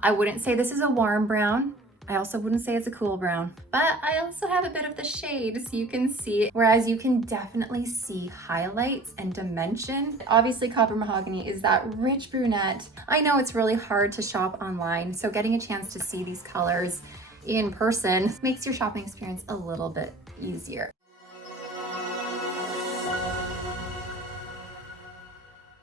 I wouldn't say this is a warm brown. I also wouldn't say it's a cool brown, but I also have a bit of the shade so you can see it, whereas you can definitely see highlights and dimension. Obviously Copper Mahogany is that rich brunette. I know it's really hard to shop online, so getting a chance to see these colors in person makes your shopping experience a little bit easier.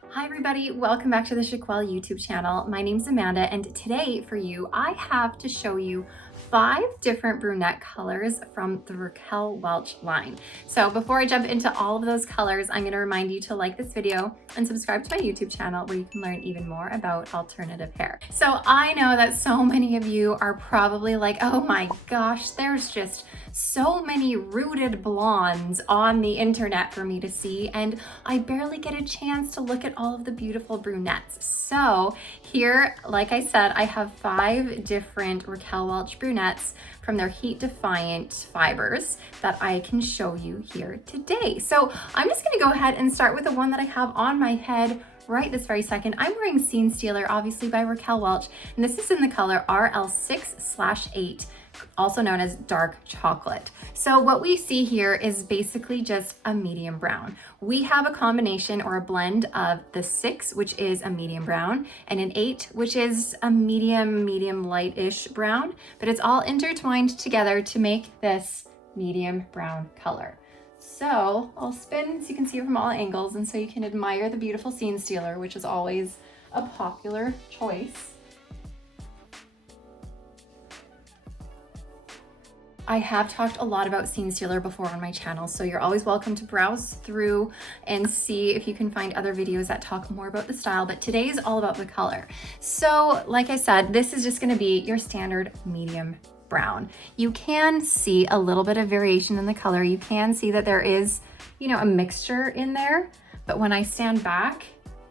Hi everybody, welcome back to the Chiquel YouTube channel. My name's Amanda, and today for you, I have to show you 5 different brunette colors from the Raquel Welch line. So before I jump into all of those colors, I'm gonna remind you to like this video and subscribe to my YouTube channel where you can learn even more about alternative hair. So I know that so many of you are probably like, oh my gosh, there's just so many rooted blondes on the internet for me to see, and I barely get a chance to look at all of the beautiful brunettes. So here, like I said, I have 5 different Raquel Welch brunettes from their heat defiant fibers that I can show you here today. So I'm just gonna go ahead and start with the one that I have on my head right this very second. I'm wearing Scenstealer, obviously by Raquel Welch, and this is in the color RL6/8. Also known as dark chocolate. So what we see here is basically just a medium brown. We have a combination or a blend of the 6, which is a medium brown, and an 8, which is a medium light-ish brown, but it's all intertwined together to make this medium brown color. So I'll spin so you can see it from all angles, and so you can admire the beautiful Scenstealer, which is always a popular choice. I have talked a lot about Scenstealer before on my channel, so you're always welcome to browse through and see if you can find other videos that talk more about the style, but today is all about the color. So like I said, this is just gonna be your standard medium brown. You can see a little bit of variation in the color. You can see that there is, you know, a mixture in there, but when I stand back,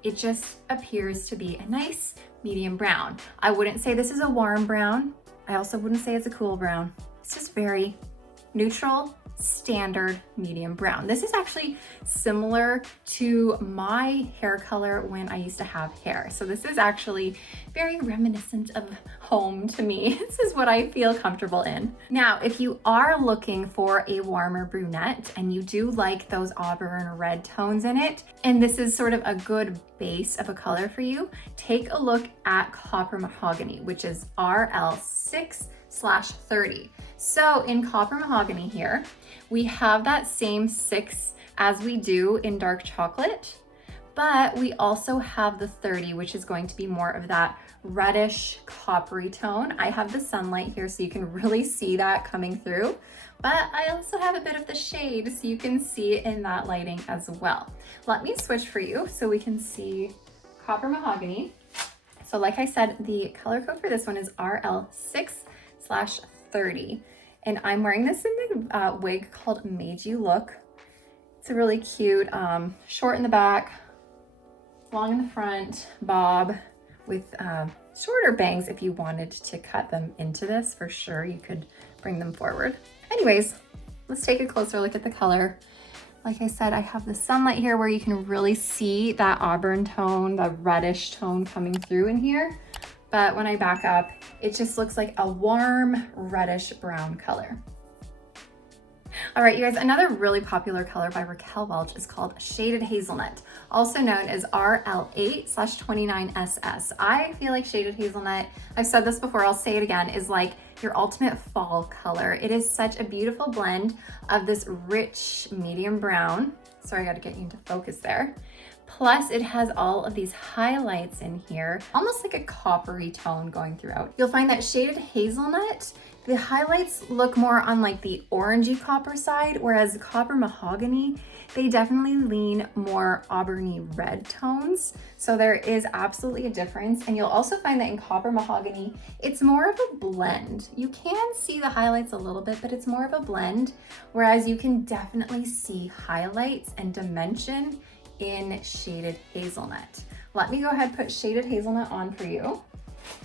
it just appears to be a nice medium brown. I wouldn't say this is a warm brown. I also wouldn't say it's a cool brown. It's just very neutral, standard medium brown. This is actually similar to my hair color when I used to have hair. So this is actually very reminiscent of home to me. This is what I feel comfortable in. Now, if you are looking for a warmer brunette and you do like those auburn red tones in it, and this is sort of a good base of a color for you, take a look at Copper Mahogany, which is RL6/30. So in Copper Mahogany here, we have that same 6 as we do in dark chocolate, but we also have the 30, which is going to be more of that reddish coppery tone. I have the sunlight here so you can really see that coming through, but I also have a bit of the shade so you can see it in that lighting as well. Let me switch for you so we can see Copper Mahogany. So like I said, the color code for this one is RL6/30. And I'm wearing this in the wig called Made You Look. It's a really cute, short in the back, long in the front, bob with shorter bangs. If you wanted to cut them into this, for sure, you could bring them forward. Anyways, let's take a closer look at the color. Like I said, I have the sunlight here where you can really see that auburn tone, the reddish tone coming through in here. But when I back up, it just looks like a warm reddish brown color. All right, you guys, another really popular color by Raquel Welch is called Shaded Hazelnut, also known as RL8/29SS. I feel like Shaded Hazelnut, I've said this before, I'll say it again, is like your ultimate fall color. It is such a beautiful blend of this rich medium brown. Sorry, I gotta get you into focus there. Plus it has all of these highlights in here, almost like a coppery tone going throughout. You'll find that Shaded Hazelnut, the highlights look more on like the orangey copper side, whereas Copper Mahogany, they definitely lean more auburny red tones. So there is absolutely a difference. And you'll also find that in Copper Mahogany, it's more of a blend. You can see the highlights a little bit, but it's more of a blend, whereas you can definitely see highlights and dimension in Shaded Hazelnut. Let me go ahead and put Shaded Hazelnut on for you.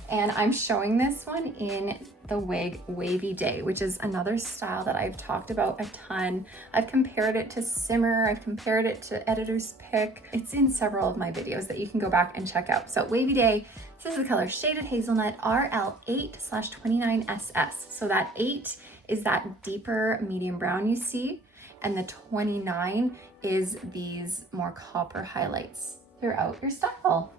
And I'm showing this one in the wig Wavy Day, which is another style that I've talked about a ton. I've compared it to Simmer, I've compared it to Editor's Pick. It's in several of my videos that you can go back and check out. So Wavy Day, This is the color Shaded Hazelnut RL8/29SS. So that 8 is that deeper medium brown you see, and the 29 is these more copper highlights throughout your style.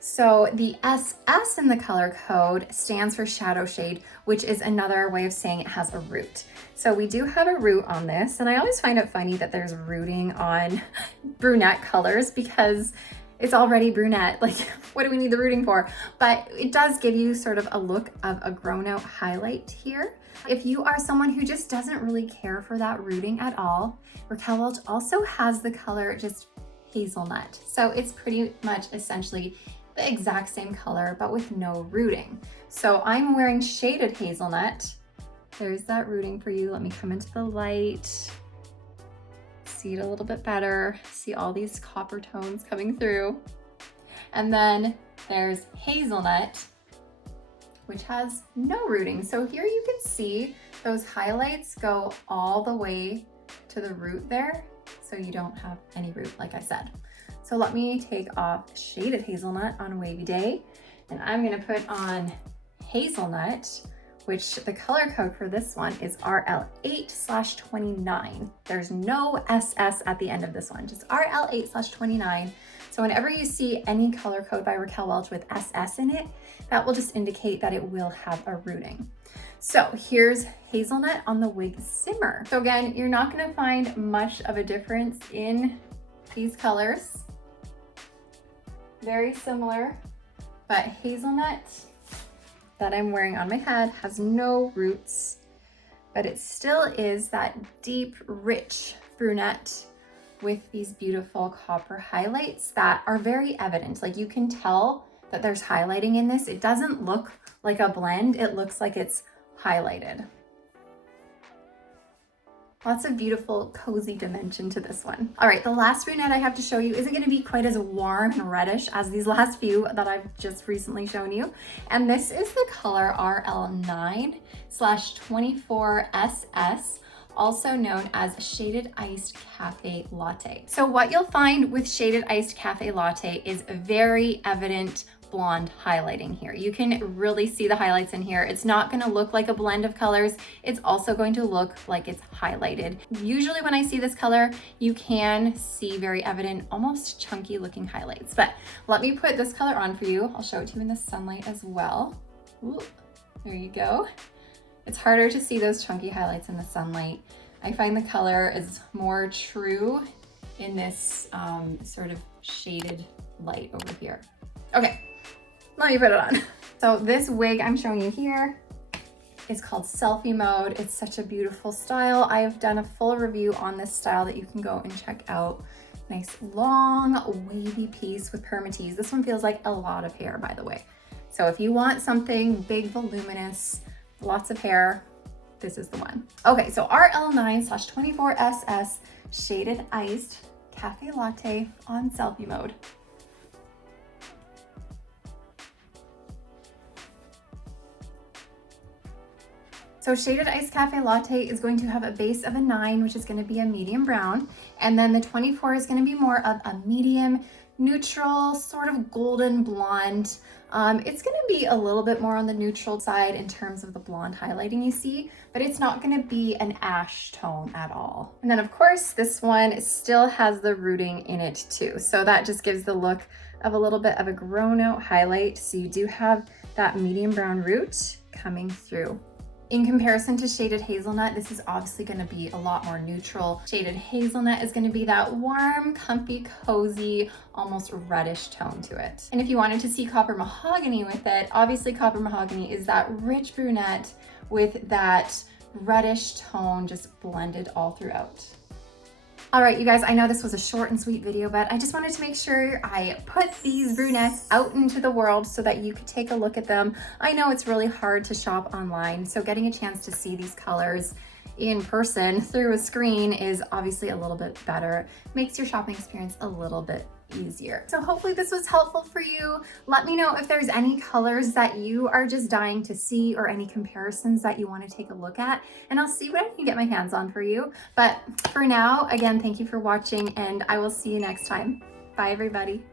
So the SS in the color code stands for shadow shade, which is another way of saying it has a root. So we do have a root on this, and I always find it funny that there's rooting on brunette colors because it's already brunette. Like, what do we need the rooting for? But it does give you sort of a look of a grown out highlight here. If you are someone who just doesn't really care for that rooting at all, Raquel Welch also has the color just hazelnut. So it's pretty much essentially the exact same color, but with no rooting. So I'm wearing shaded hazelnut. There's that rooting for you. Let me come into the light. See it a little bit better. See all these copper tones coming through. And then there's hazelnut, which has no rooting. So here you can see those highlights go all the way to the root there. So you don't have any root, like I said. So let me take off shaded hazelnut on a wavy day, and I'm gonna put on hazelnut, which the color code for this one is RL8/29. There's no SS at the end of this one, just RL8/29. So whenever you see any color code by Raquel Welch with SS in it, that will just indicate that it will have a rooting. So here's hazelnut on the wig simmer. So again, you're not gonna find much of a difference in these colors. Very similar, but hazelnut that I'm wearing on my head has no roots, but it still is that deep, rich brunette with these beautiful copper highlights that are very evident. Like, you can tell that there's highlighting in this. It doesn't look like a blend. It looks like it's highlighted. Lots of beautiful, cozy dimension to this one. All right, the last brunette I have to show you isn't gonna be quite as warm and reddish as these last few that I've just recently shown you. And this is the color RL9/24SS, also known as Shaded Iced Cafe Latte. So what you'll find with Shaded Iced Cafe Latte is very evident blonde highlighting here. You can really see the highlights in here. It's not going to look like a blend of colors. It's also going to look like it's highlighted. Usually when I see this color, you can see very evident, almost chunky looking highlights. But let me put this color on for you. I'll show it to you in the sunlight as well. Ooh, there you go. It's harder to see those chunky highlights in the sunlight. I find the color is more true in this sort of shaded light over here. Okay. Let me put it on. So this wig I'm showing you here is called Selfie Mode. It's such a beautiful style. I've done a full review on this style that you can go and check out. Nice long wavy piece with permatease. This one feels like a lot of hair, by the way. So if you want something big, voluminous, lots of hair, this is the one. Okay, so RL9/24SS Shaded Iced Cafe Latte on Selfie Mode. So Shaded Iced Cafe Latte is going to have a base of a 9, which is going to be a medium brown. And then the 24 is going to be more of a medium, neutral, sort of golden blonde. It's going to be a little bit more on the neutral side in terms of the blonde highlighting you see, but it's not going to be an ash tone at all. And then of course, this one still has the rooting in it too. So that just gives the look of a little bit of a grown out highlight. So you do have that medium brown root coming through. In comparison to Shaded Hazelnut, this is obviously going to be a lot more neutral. Shaded Hazelnut is going to be that warm, comfy, cozy, almost reddish tone to it. And if you wanted to see Copper Mahogany with it, obviously Copper Mahogany is that rich brunette with that reddish tone just blended all throughout. All right, you guys, I know this was a short and sweet video, but I just wanted to make sure I put these brunettes out into the world so that you could take a look at them. I know it's really hard to shop online, so getting a chance to see these colors in person through a screen is obviously a little bit better. Makes your shopping experience a little bit easier. So hopefully this was helpful for you. Let me know if there's any colors that you are just dying to see or any comparisons that you want to take a look at, and I'll see what I can get my hands on for you. But for now, again, thank you for watching, and I will see you next time. Bye everybody.